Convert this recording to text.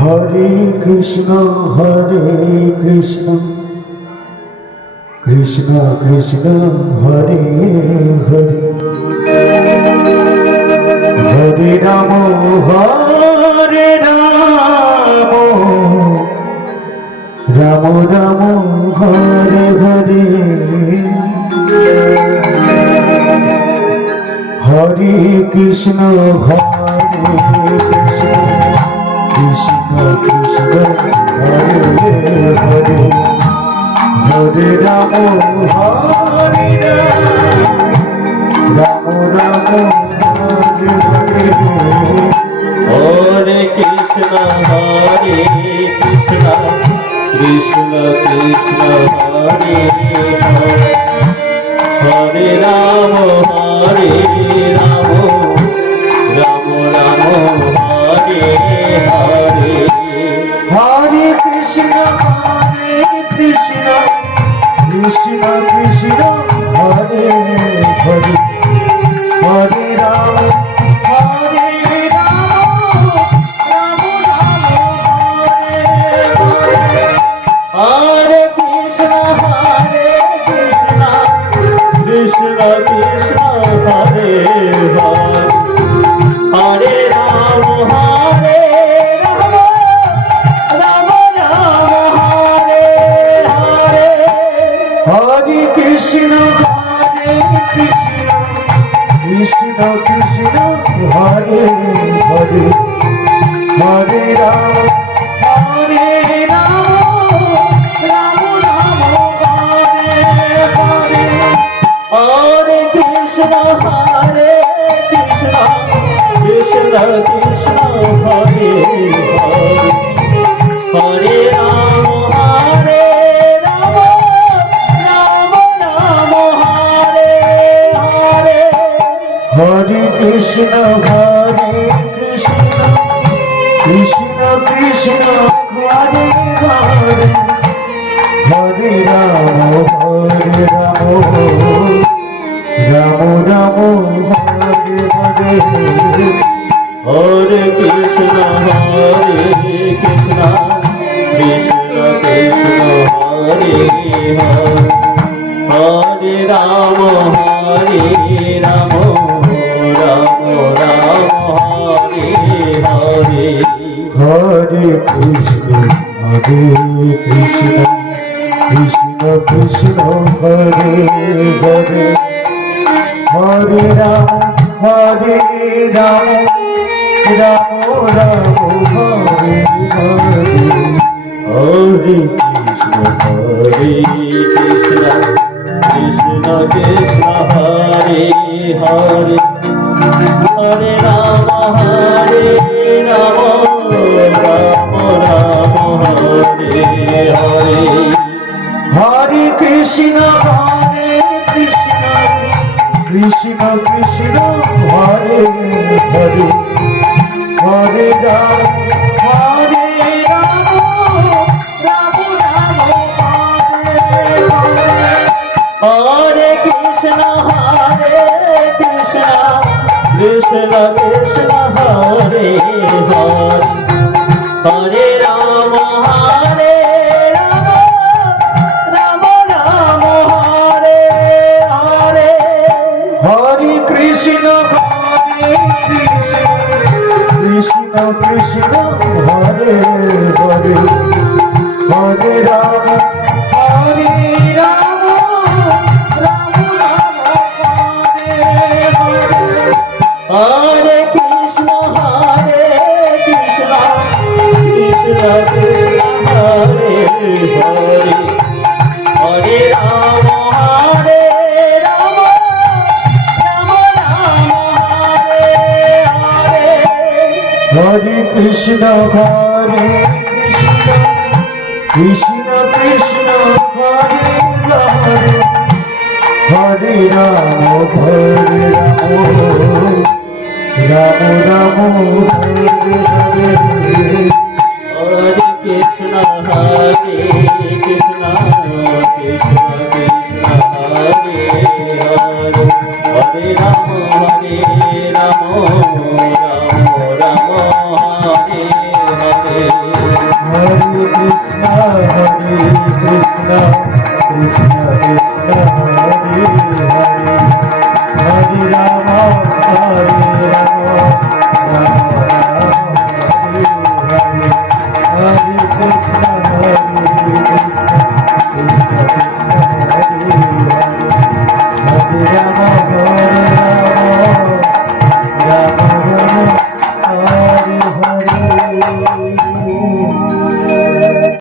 Hare Krishna Krishna Krishna Hare Hare Hare Ram Ram Ram Hare Hare Hare Krishna Krishna Krishna Hare Hare Hare Ram Ram Ram Hare Hare Hare Krishna Krishna Krishna Hare Hare Hare Ram Ram Ram Hare Hare Hare Krishna Krishna Krishna Hare Hare Hare Ram Ram Ram Hare Hare Krishna Krishna Krishna Hare Hare Hare Ram Ram Hare Hare Hare Krishna Krishna Krishna Hare Hare Hare Ram Ram Ram Hare Hare Hare Krishna Krishna Krishna Hare Hare Hare Ram Ram Hare Hare Hare Krishna Krishna Krishna Hare Hare Hare Ram Ram Ram Hare Hare Hare Krishna Krishna Krishna Krishna Hare Hare Hare Ram Ram Ram Hare Hare Hare Krishna Krishna Krishna Hare Hare Hare Ram Ram Ram Hare Hare Hare Krishna Krishna Krishna Hare Hare Hare Ram Ram Hare Hare Hare Krishna Krishna Krishna Hare Hare Hare Ram Ram Ram Hare Hare Hare Krishna Krishna Krishna Hare Hare Hare Ram Ram Hare Hare Hare Krishna Krishna Hare Hare Hare Ram Ram Ram Hare Hare Hare Krishna Krishna Krishna Hare Hare Hare Ram Ram Hare Hare Hare Krishna Krishna Krishna Hare Hare Hare Ram Ram Ram Hare Hare Hare Krishna Krishna Krishna Krishna Hare Hare Hare Ram Ram Ram Hare Hare Hare